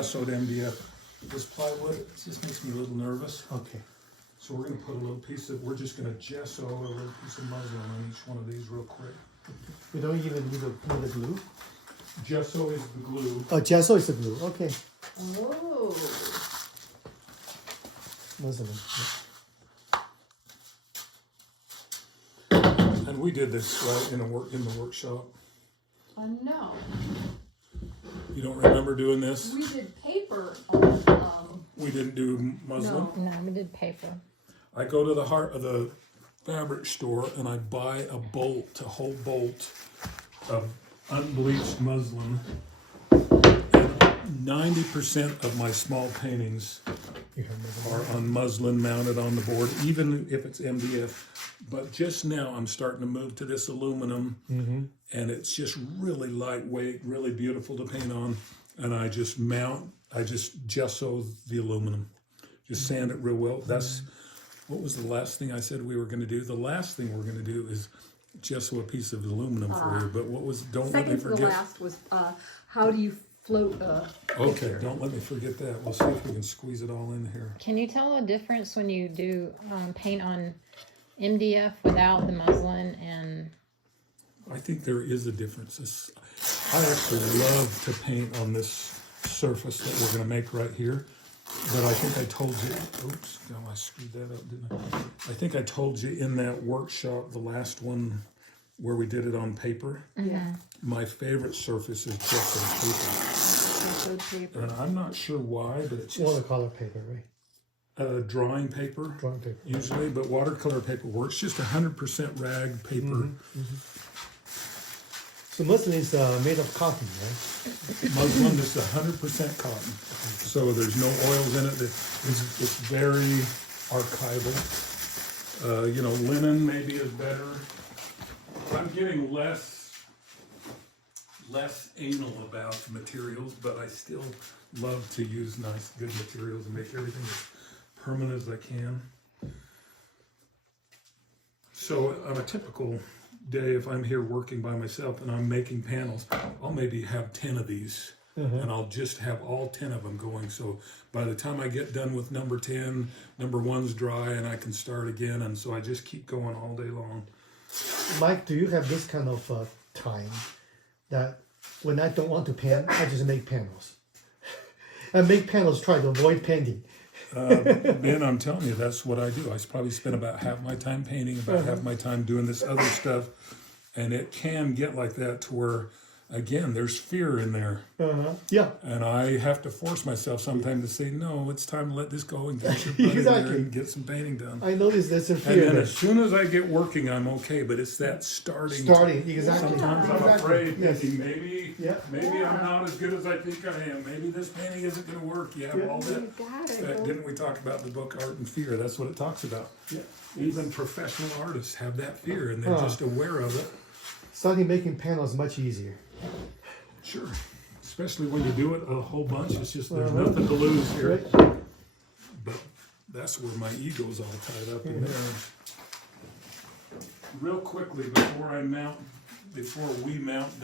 gessoed MDF. This plywood, it just makes me a little nervous. Okay. So we're gonna put a little piece of, we're just gonna gesso a little piece of muslin on each one of these real quick. We don't even need the glue. Gesso is the glue. Oh, gesso is the glue. Okay. Oh. Muslin. And we did this right in the workshop. No. You don't remember doing this? We did paper on, We didn't do muslin. No. No, we did paper. I go to the heart of the fabric store and I buy a whole bolt of unbleached muslin. And 90% of my small paintings are on muslin mounted on the board, even if it's MDF. But just now I'm starting to move to this aluminum, and it's just really lightweight, really beautiful to paint on. And I just gesso the aluminum, just sand it real well. That's, what was the last thing I said we were going to do? The last thing we're going to do is gesso a piece of aluminum for you. But what was, don't let me second to the forget. last was, how do you float a Okay, picture? don't let me forget that. We'll see if we can squeeze it all in here. Can you tell a difference when you do paint on MDF without the muslin and? I think there is a difference. I actually love to paint on this surface that we're going to make right here. But I think I told you, oops, no, I screwed that up, didn't I? I think I told you in that workshop, the last one where we did it on paper, Yeah. my favorite surface is gesso Gesso paper. paper. And I'm not sure why, but it's just Watercolor paper, right? drawing paper. Drawing paper. Usually, but watercolor paper works. Just 100% rag paper. So muslin is made of cotton, right? Muslin is 100% cotton, so there's no oils in it. It's very archival. You know, linen maybe is better. I'm getting less anal about materials, but I still love to use nice, good materials and make everything as permanent as I can. So on a typical day, if I'm here working by myself and I'm making panels, I'll maybe have 10 of these, and I'll just have all 10 of them going. So by the time I get done with number 10, number 1's dry and I can start again, and so I just keep going all day long. Mike, do you have this kind of time that when I don't want to paint, I just make panels? I make panels, try to avoid painting. Ben, I'm telling you, that's what I do. I probably spend about half my time painting, about half my time doing this other stuff. And it can get like that to where, again, there's fear in there. Yeah. And I have to force myself sometimes to say, no, it's time to let this go and get your butt in Exactly. there and get some painting done. I noticed there's a And fear then there. as soon as I get working, I'm okay. But it's that starting. Exactly. Sometimes I'm Exactly. afraid, Yes. thinking maybe Yeah. I'm not as good as I think I am. Maybe this painting isn't going to work. You have Yeah. all that. You got it. Didn't we talk about the book Art and Fear? That's what it talks about. Yeah. Even professional artists have that fear, and they're just aware of it. Starting making panels much easier. Sure, especially when you do it a whole bunch. It's just there's nothing to lose here. Right? But that's where my ego's all tied up in there. Real quickly before we mount